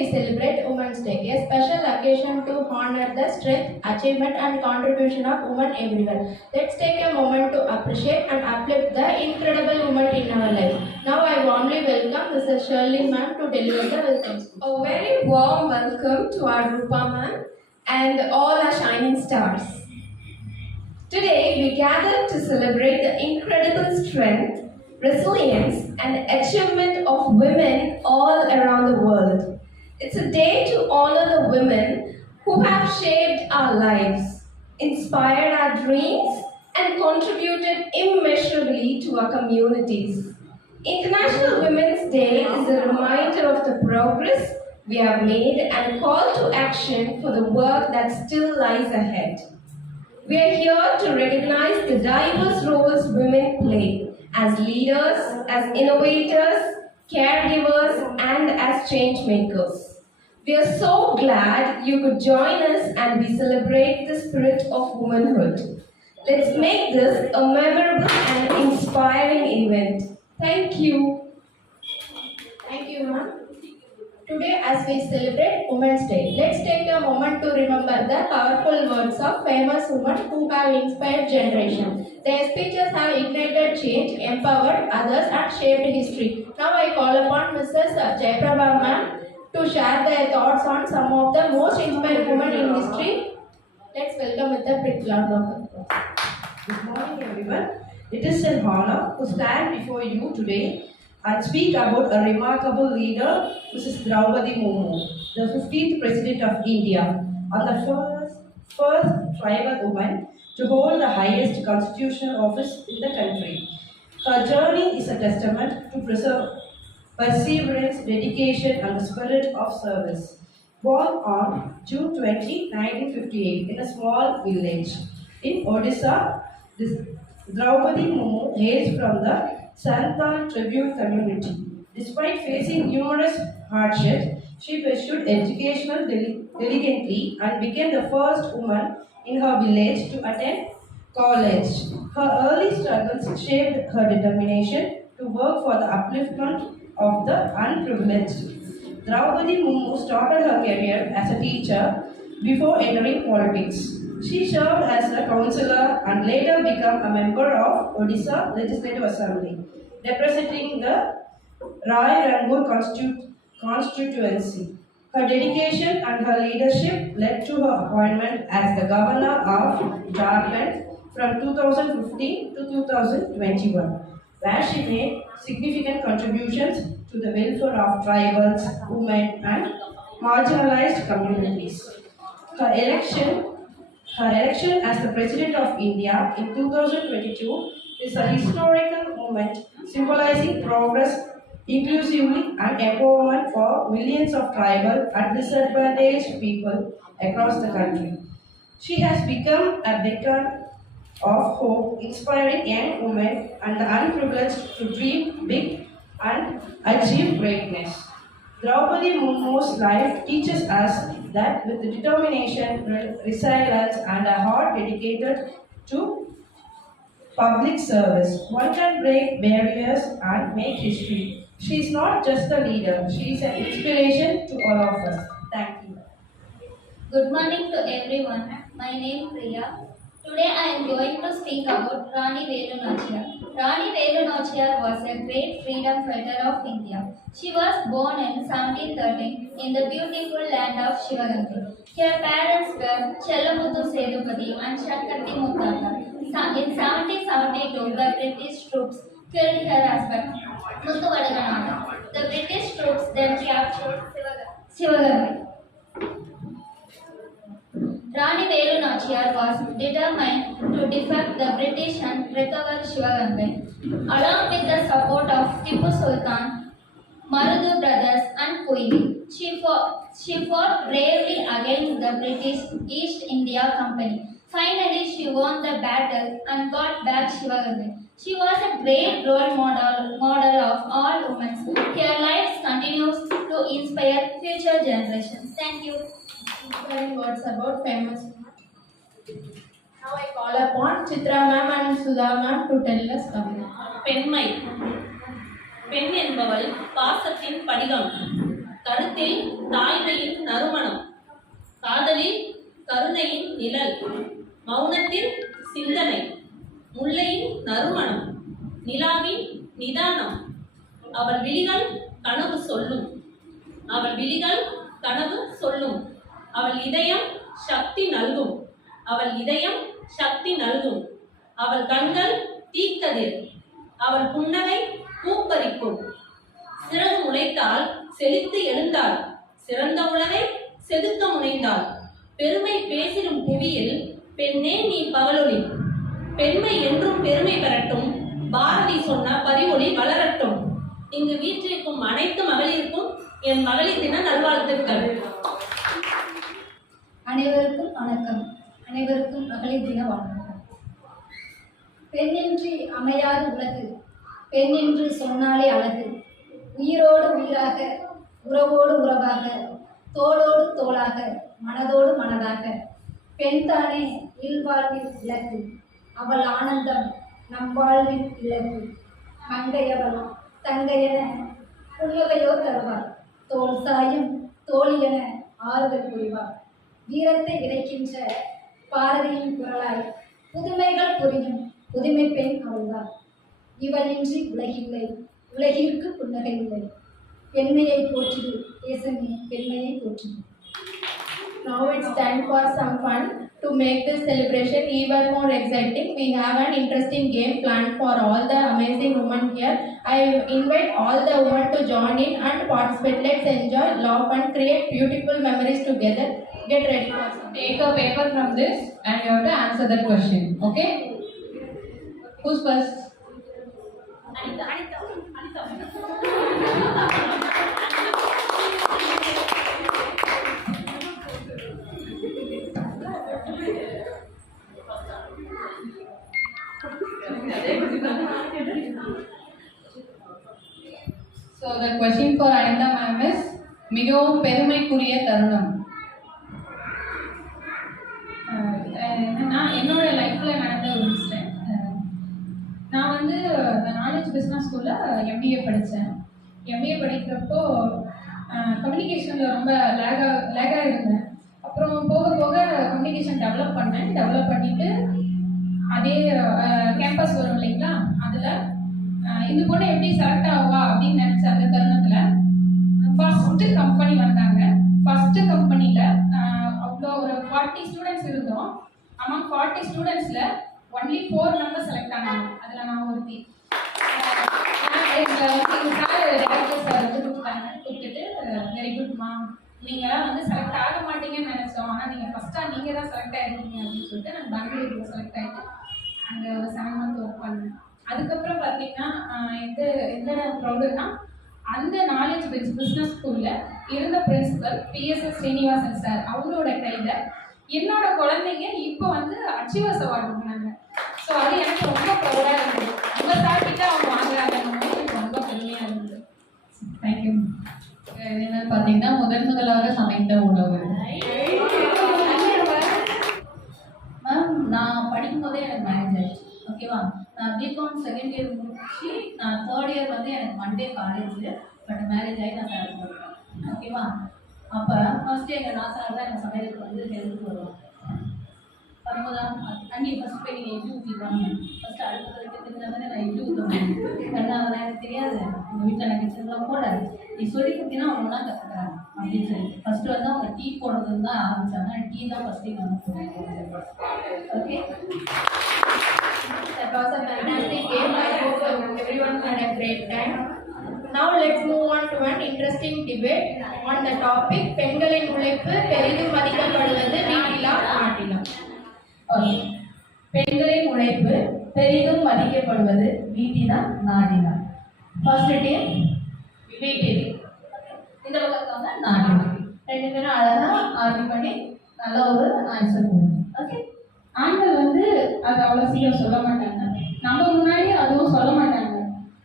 we celebrate Women's Day, a special occasion to honor the strength, achievement, and contribution of women everywhere. Let's take a moment to appreciate and uplift the incredible women in our lives. Now, I warmly welcome Mrs. Shirley ma'am to deliver the welcome speech. A very warm welcome to our Rupa ma'am and all our shining stars. Today, we gather to celebrate the incredible strength, resilience, and achievement of women all around the world. It's a day to honor the women who have shaped our lives, inspired our dreams, and contributed immeasurably to our communities. International Women's Day is a reminder of the progress we have made and a call to action for the work that still lies ahead. We are here to recognize the diverse roles women play as leaders, as innovators, caregivers, and as change makers. We are so glad you could join us and we celebrate the spirit of womanhood. Let's make this a memorable and inspiring event. Thank you. Thank you, ma'am. Today, as we celebrate Women's Day, let's take a moment to remember the powerful words of famous women who have inspired generations. Their speeches have ignited change, empowered others, and shaped history. Now, I call upon Mrs. Jayaprabha ma'am to share their thoughts on some of the most inspired women in history. Let's welcome with a big round of applause. Good morning, everyone. It is an honor to stand before you today and speak about a remarkable leader, Mrs. Draupadi Murmu, the 15th President of India, and the first tribal woman to hold the highest constitutional office in the country. Her journey is a testament to perseverance, dedication, and the spirit of service. Born on June 20, 1958, in a small village in Odisha, Draupadi Murmu hails from the Santhal tribute community. Despite facing numerous hardships, she pursued education diligently and became the first woman in her village to attend college. Her early struggles shaped her determination to work for the upliftment of the unprivileged. Draupadi Murmu started her career as a teacher before entering politics. She served as a councillor and later became a member of Odisha Legislative Assembly, representing the Rai Rangur constituency. Her dedication and her leadership led to her appointment as the governor of Jharkhand from 2015 to 2021, where she made significant contributions to the welfare of tribals, women, and marginalized communities. Her election as the President of India in 2022 is a historical moment symbolizing progress, inclusivity, and empowerment for millions of tribal and disadvantaged people across the country. She has become a beacon of hope, inspiring young women and the unprivileged to dream big and achieve greatness. Draupadi Murmu's life teaches us that with determination, resilience, and a heart dedicated to public service, one can break barriers and make history. She is not just a leader, she is an inspiration to all of us. Thank you. Good morning to everyone. My name is Priya. Today I am going to speak about Rani Velu Nachiyar. Rani Velu Nachiyar was a great freedom fighter of India. She was born in 1713 in the beautiful land of Shivagangai. Her parents were Chellamudu Sedupati and Shankarti Muttata. In 1772, the British troops killed her husband, Muthu Vadaganatha. The British troops then captured Shivagangai. Rani Velu Nachiyar was determined to defeat the British and recover Shivagangai. Along with the support of Tipu Sultan, Marudu brothers and Kuili, she fought bravely against the British East India Company. Finally, she won the battle and got back Shivagangai. She was a great role model of all women. Her life continues to inspire future generations. Thank you. Inspiring words about famous women. Now I call upon Chitra ma'am and Sudha ma'am to tell us about பெண்மை. பெண் என்பவள் பாசத்தின் படிகம். கருத்தில் தாய்மையின் நறுமணம், காதலில் கருணையின் நிழல், மௌனத்தில் சிந்தனை, முல்லையின் நறுமணம், நிலாவின் நிதானம். அவள் விழிகள் கனவு சொல்லும், அவள் விழிகள் கனவு சொல்லும். அவள் இதயம் சக்தி நல்கும், அவள் இதயம் சக்தி நல்கும். அவள் கண்கள் தீக்கதிர், அவள் புன்னகை பூப்பறிக்கும். சிறகு முளைத்தால் செழித்து எழுந்தாள், சிறந்த உலகை செதுக்க முனைந்தாள். பெருமை பேசிடும் புவியில் பெண்ணே நீ பகலொளி, பெண்மை என்றும் பெருமை பெறட்டும், பாரதி சொன்ன பரிமொழி வளரட்டும். இங்கு வீற்றிருக்கும் அனைத்து மகளிருக்கும் என் மகளிர் தின நல்வாழ்த்துக்கள். அனைவருக்கும் வணக்கம். அனைவருக்கும் மகளிர் தின வாழ்த்துக்கள். பெண்ணின்றி அமையாது உலகு, பெண் என்று சொன்னாலே அழகு. உயிரோடு உயிராக, உறவோடு உறவாக, தோளோடு தோளாக, மனதோடு மனதாக. பெண் தானே இல்வாழ்வில் இலக்கு, அவள் ஆனந்தம் நம் வாழ்வில் இலக்கு. மங்கையவள் தங்கையென புன்னகையோ தருவாள், தோல் சாயும் தோழியென ஆறுதல் புரிவாள். வீரத்தை விதைக்கின்ற பாரதியின் குரலாய் புதுமைகள் புரியும் புதுமை பெண் அவள்தான். இவளின்றி உலகில்லை, உலகிற்கு புன்னகை இல்லை. பெண்மையை போற்றுது தேசமே, பெண்மையை போற்றுது. Now it's time for some fun. To make this celebration even more exciting, we have an interesting game planned for all the amazing women here. I invite all the women to join in and participate. Let's enjoy, laugh and create beautiful memories together. Get ready for some. Take a paper from this and you have to answer that question. Okay? Who's first? So the question for Anita ma'am is மிகவும் பெருமைக்குரிய தருணம். என்னன்னா என்னோட லைஃப்ல நடந்த ஒரு incident. நான் வந்து நாலேஜ் பிஸ்னஸ் ஸ்கூலில் எம்பிஏ படித்தேன். எம்பிஏ படிக்கிறப்போ கம்யூனிகேஷனில் ரொம்ப லேகாக இருந்தேன். அப்புறம் போக போக கம்யூனிகேஷன் டெவலப் பண்ணிவிட்டு அதே கேம்பஸ் வரும் இல்லைங்களா, அதில் இந்த பொண்ணு எப்படி செலக்ட் ஆகுவா அப்படின்னு நினச்ச அந்த தருணத்தில் ஃபஸ்ட்டு கம்பெனி வந்தாங்க. ஃபஸ்ட்டு கம்பெனியில் அவ்வளோ ஒரு 40 ஸ்டூடெண்ட்ஸ் இருந்தோம். ஆமாம், 40 ஸ்டூடெண்ட்ஸில் ஒன்லி 4 மெம்பர்ஸ் செலக்ட் ஆனாங்க. அதில் நான் ஒருத்தி. சார் வந்து கூப்பிட்டுட்டு வெரி குட்மா, நீங்களாம் வந்து செலக்ட் ஆக மாட்டீங்கன்னு நினச்சோம், ஆனால் நீங்கள் ஃபஸ்ட்டாக நீங்கள் தான் செலக்ட் ஆகிருக்கீங்க அப்படின்னு சொல்லிட்டு நான் பெங்களூரில் செலக்ட் ஆகிட்டு அங்கே ஒரு 7 மந்த் ஒர்க் பண்ணேன். அதுக்கப்புறம் பார்த்தீங்கன்னா எந்த ப்ராப்ளம்னா அந்த நாலேஜ் பிஸ்னஸ் ஸ்கூலில் இருந்த பிரின்சிபல் பிஎஸ்எஸ் ஸ்ரீனிவாசன் சார், அவரோட கையில் என்னோட குழந்தைங்க இப்போ வந்து அச்சீவர்ஸ் அவார்டு வாங்கினாங்க. ஸோ அது எனக்கு ரொம்ப ப்ரௌடாக இருந்தது. ரொம்ப சார்கிட்ட அவங்க வாங்குறாங்கன்னு எனக்கு ரொம்ப பெருமையாக இருந்தது. தேங்க்யூ. என்னென்னு பார்த்தீங்கன்னா முதலாக சமைத்த உணவு. மேம், நான் படிக்கும்போதே எனக்கு மேரேஜ் ஆயிடுச்சு. ஓகேவா, நான் பிகாம் செகண்ட் இயர் முடிச்சு நான் தேர்ட் இயர் வந்து எனக்கு மண்டே காலேஜ், பட் மேரேஜ் ஆகி நான் வேலைக்கு போகிறேன். ஓகேவா, அப்போ ஃபஸ்ட்டு எங்கள் நாசாக தான் எனக்கு சமையலுக்கு வந்து ஹெல்ப் வருவாங்க. வரும்போதான் அண்ணி ஃபஸ்ட் போய் நீங்கள் இட்லி ஊற்றிடுவாங்க. ஃபஸ்ட்டு அடுத்த வைக்கிறதுக்கு தானே நான் இட்லி ஊற்றுவேன். அதெல்லாம் எனக்கு தெரியாது, எங்கள் வீட்டில் எனக்கு கிச்சன்லாம் போடாது, நீ சொல்லி கொடுத்தீங்கன்னா அவங்க ஒன்றா கற்றுக்குறாங்க அப்படின்னு சொல்லி ஃபஸ்ட்டு வந்து அவங்க டீ போடுறதுன்னு தான் ஆரம்பித்தாங்க. டீ தான் ஃபஸ்ட்டு நான் போடுவேன். Okay, That was a fantastic game. I hope everyone had a great time. Now let's move on to an interesting debate on the topic பெண்களின் உழைப்பு பெரிதும் மதிக்கப்படுவது வீட்டிலா நாட்டிலா. பெண்களின் உழைப்பு பெரிதும் மதிக்கப்படுவது வீட்டினா நாடினா. ஃபர்ஸ்ட் டீம் வீட்டில், இந்த பக்கத்தில் வந்து நாடினா. ரெண்டு பேரும் அழகாக ஆர்கியூ பண்ணி நல்ல ஒரு ஆன்சர் கொடுங்க. ஓகே, ஆண்கள் வந்து அது அவ்வளோ சீக்கிரம் சொல்ல மாட்டாங்க, நம்ம முன்னாடி அதுவும் சொல்ல மாட்டாங்க.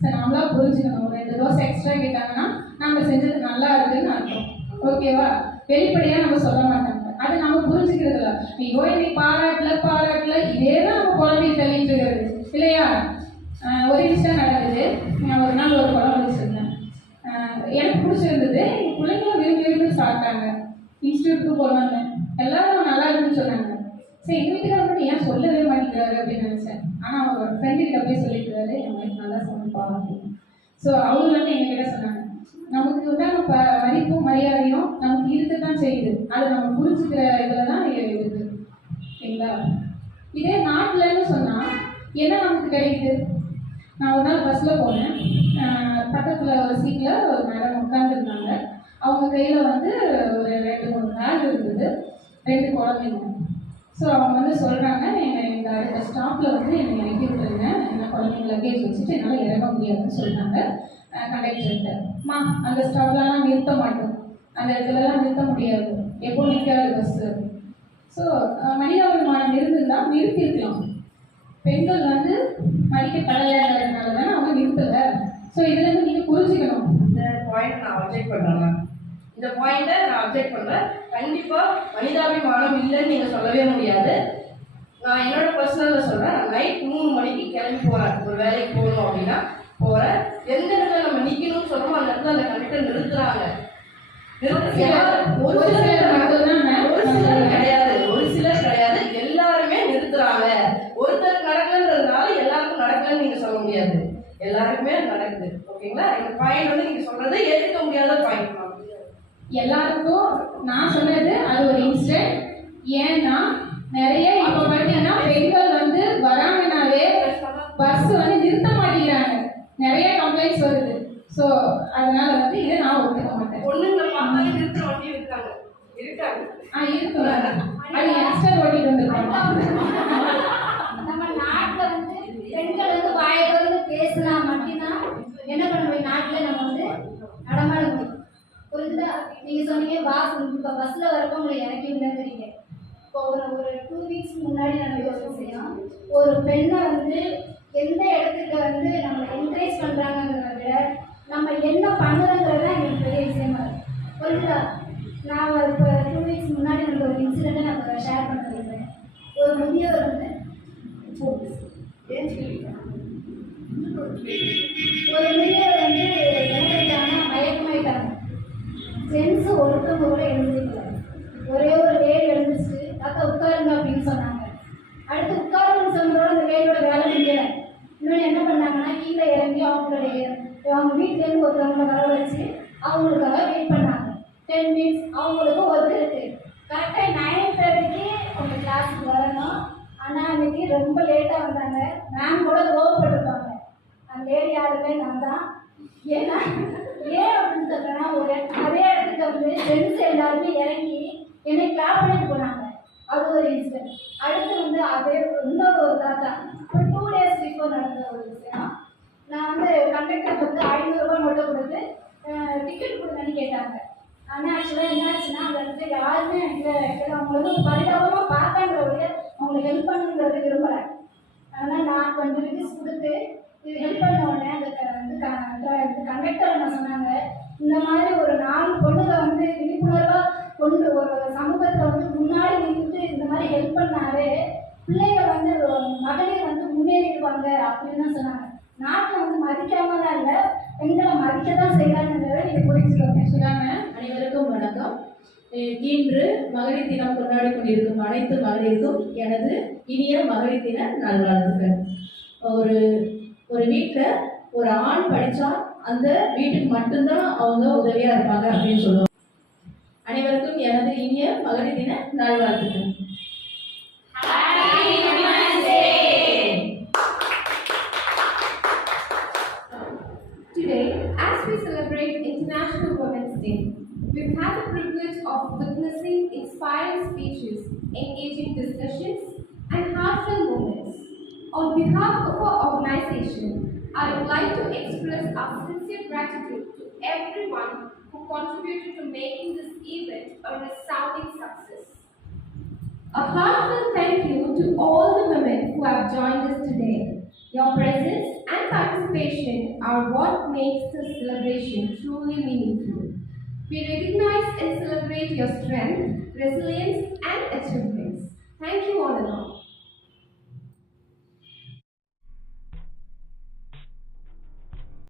சரி, நம்மளா புரிஞ்சுக்கணும். ஒரு 2 தோசை எக்ஸ்ட்ரா கேட்டாங்கன்னா நம்ம செஞ்சது நல்லா இருக்குதுன்னு அர்த்தம். ஓகேவா, வெளிப்படையாக நம்ம சொல்ல மாட்டாங்க. அது நம்ம புரிஞ்சுக்கிறதுல ஐயோ என்னை பாராட்டல இதே தான் நம்ம குழந்தைய தள்ளிட்டு இருக்கிறது இல்லையா. ஒரு விஷயம் நடக்குது. நான் ஒரு நாள் ஒரு குழம்பு வச்சுருந்தேன். எனக்கு பிடிச்சிருந்தது. எங்கள் பிள்ளைங்களும் விரும்பி விரும்பி சாப்பிட்டாங்க. இன்ஸ்டியூட்டுக்கு போகலான்னு எல்லாரும் நல்லா இருக்குன்னு சொன்னாங்க. சரி எங்கள் வீட்டுக்காரர் மட்டும் ஏன் சொல்லவே மாட்டேங்கிறாரு அப்படின்னு நினச்சேன். ஆனால் அவர் ஃப்ரெண்டு கிட்ட போய் சொல்லிக்கிறாரு, என் ஒய்ஃப் நல்லா சமைப்பா அப்படின்னு. ஸோ அவங்க வந்து எங்ககிட்ட சொன்னாங்க, நமக்கு உண்டான மதிப்பும் மரியாதையும் நமக்கு இருக்கத்தான் செய்யுது. அதை நம்ம புரிஞ்சுக்கிற இதில் தான் இருக்குது. ஓகேங்களா? இதே நாட்டில்னு சொன்னால் என்ன நமக்கு கிடைக்குது? நான் ஒரு நாள் பஸ்ஸில் போனேன். பக்கத்தில் ஒரு சீட்டில் ஒரு மேடம் உட்காந்துருந்தாங்க. அவங்க கையில் வந்து ஒரு 2-3 பேக் இருந்தது, 2 குழந்தைங்க. ஸோ அவங்க வந்து சொல்கிறாங்க, எங்கள் அடுத்த ஸ்டாப்பில் வந்து என்னை இறக்கி விட்டுருங்க, என்ன குழந்தைங்க லக்கேஜ் வச்சுட்டு என்னால் இறங்க முடியாதுன்னு சொல்லிட்டாங்க கண்டக்டர்கிட்ட. அந்த ஸ்டாப்லலாம் நிறுத்த மாட்டோம், அந்த இடத்துலலாம் நிறுத்த முடியாது, எப்போ நிற்காது பஸ்ஸு. ஸோ மனிதாபிமானம் இருந்திருந்தால் நிறுத்திருக்கலாம். பெண்கள் வந்து மதிக்கப்படலைங்கிறதுனால தான் அவங்க நிறுத்தலை. ஸோ இதுலேருந்து நீங்கள் புரிஞ்சுக்கணும். இந்த பாயிண்ட் நான் அப்ஜெக்ட் பண்ணுறேன். இந்த பாயிண்ட்டை நான் அப்ஜெக்ட் பண்ணுறேன். கண்டிப்பாக மனிதாபிமானம் இல்லைன்னு நீங்கள் சொல்லவே முடியாது. நான் என்னோட பர்சனலில் சொல்கிறேன். நான் நைட் 3 மணிக்கு கிளம்பி போகிறேன், ஒரு வேலைக்கு போகணும் அப்படின்னா போகிறேன். எந்த இடத்துல நம்ம நிற்கணும்னு சொல்கிறோமோ அந்த இடத்துல அந்த கண்டக்டர் நிறுத்துறாங்க. ஒரு சிலர் கிடையாது, எல்லாருமே நிறுத்துறாங்க. ஒருத்தர் நடக்கலன்றதுனால எல்லாருக்கும் நடக்கலன்னு நீங்க சொல்ல முடியாது, எல்லாருக்குமே நடக்குது. ஓகேங்களா? இந்த பாயிண்ட் வந்து நீங்க சொல்றது ஏற்றுக்க முடியாத பாயிண்ட். எல்லாருக்கும் நான் சொன்னது அது ஒரு இன்சிடென்ட். ஏன்னா நிறைய இப்போ பார்த்தீங்கன்னா பெண்கள் வந்து வராங்கனாவே பஸ் வந்து நிறுத்த மாட்டேங்கிறாங்க, நிறைய கம்ப்ளைண்ட்ஸ் வருது. ஸோ அதனால வந்து இதை நான் ஒத்துக்க மாட்டேன். பொண்ணுங்களை பார்த்தாலே நிறுத்துற வண்டியும் இருக்காங்க. இருக்குங்க, அது யங்ஸ்டர் ஓட்டிட்டு வந்துருக்காங்க. நம்ம நாட்டில் வந்து பெண்கள் வந்து வாயை திறந்து பேசினா மட்டும்தான் என்ன பண்ண முடியும், நாட்டில் நம்ம வந்து நடமாட முடியும். புரிஞ்சுதா? நீங்கள் சொன்னீங்க இப்போ பஸ்ஸில் வரப்போ உங்களை இறக்கி விடுறீங்க. இப்போ ஒரு 2 வீக்ஸ் முன்னாடி நம்ம யோசனை செய்யலாம். ஒரு பெண்ணை வந்து எந்த இடத்துக்கு வந்து நம்மளை என்கரேஜ் பண்ணுறாங்கிறத விட நம்ம என்ன பண்ணுறோங்கிறது தான் எங்களுக்கு பெரிய விஷயமா இருக்குது. புரிஞ்சுதா? நான் இப்போ 2 வீக்ஸ் முன்னாடி எனக்கு ஒரு இன்சிடெண்ட்டை நான் ஷேர் பண்ண விரும்புகிறேன். ஒரு முதியவர் வந்து இறந்துட்டாங்கன்னா மயக்கமாயிட்டாங்க. ஜென்ஸு ஒருத்தவங்க கூட எழுந்திருக்கல. ஒரே ஒரு லேடி எழுந்துச்சு, அக்கா உட்காருங்க அப்படின்னு சொன்னாங்க. அடுத்து உட்காருன்னு சொன்னதோட அந்த லேடியோட வேலை முடியலை. இன்னொன்று என்ன பண்ணாங்கன்னா கீழே இறங்கி அவங்க வீட்டிலேருந்து ஒருத்தவங்களை வரவழைச்சு அவங்களுக்காக வெயிட் பண்ணாங்க. 10 மினிட்ஸ் அவங்களுக்கு ஒர்க் இருக்குது. கரெக்டாக 9:30க்கு அவங்க கிளாஸுக்கு வரணும். ஆனால் அன்றைக்கி ரொம்ப லேட்டாக வந்தாங்க. மேம் கூட கோவப்பட்டிருப்பாங்க. அந்த லேடி யாருமே நான் தான். ஏன்னா ஏன் அப்படின்னு சொல்கிறேன்னா அதே இடத்துக்கு வந்து ஃப்ரெண்ட்ஸ் எல்லாருமே இறங்கி என்னை கிளாப் பண்ணிட்டு போனாங்க. அது ஒரு இன்சிடென்ட். அடுத்து வந்து அதே இன்னொரு தாத்தா ஒரு 2 டேஸ் பிஃபோர் நடந்த ஒரு விஷயம். நான் வந்து கண்டக்டருக்கு வந்து 500 ரூபாய் நோட்டை கொடுத்து டிக்கெட் கொடுங்கன்னு கேட்டாங்க. ஆனால் ஆக்சுவலாக என்ன ஆச்சுன்னா அந்த இடத்துல யாருமே அவங்க வந்து பரிதாபமாக பார்த்தாங்கிறவங்க அவங்களுக்கு ஹெல்ப் பண்ணுங்கிறது விரும்பலை. அதனால் நான் கொஞ்சம் ரிக்வெஸ்ட் கொடுத்து இது ஹெல்ப் பண்ண உடனே அந்த கண்டக்டர் என்ன சொன்னாங்க, இந்த மாதிரி ஒரு 4 பொண்ணுங்க வந்து விழிப்புணர்வாக கொண்டு ஒரு சமூகத்தில் வந்து முன்னாடி நின்றுட்டு இந்த மாதிரி ஹெல்ப் பண்ணாலே பிள்ளைங்க வந்து மகளிர் வந்து முன்னேறிடுவாங்க அப்படின்னு தான் சொன்னாங்க. நாட்டில் வந்து மதிக்காம தான் இல்லை, பெண்களை மதிக்க தான் செய்கிறாங்கிறத நீங்கள் புரிஞ்சுக்கோங்க. சொன்னாங்க. அனைவருக்கும் வணக்கம். இன்று மகளிர் தினம் கொண்டாடி கொண்டிருக்கும் அனைத்து மகளிருக்கும் எனது இனிய மகளிர் தின நல்வாழ்த்துக்கள். ஒரு வீட்டில் ஒரு ஆண் படித்தா அந்த வீட்டுக்கு மட்டும்தான் அவங்க உதவியாக இருப்பாங்க அப்படின்னு சொல்லுவாங்க. அனைவருக்கும் எனது இனிய மகளிர் தின நல்வாழ்த்துக்கள். Today, as we celebrate International Women's Day, we've had the privilege of witnessing inspiring speeches, engaging discussions, and heartfelt moments. On behalf of our organization, I would like to express our sincere gratitude to everyone who contributed to making this event a resounding success. A heartfelt thank you to all the women who have joined us today. Your presence and participation are what makes this celebration truly meaningful. We recognize and celebrate your strength, resilience, and achievement.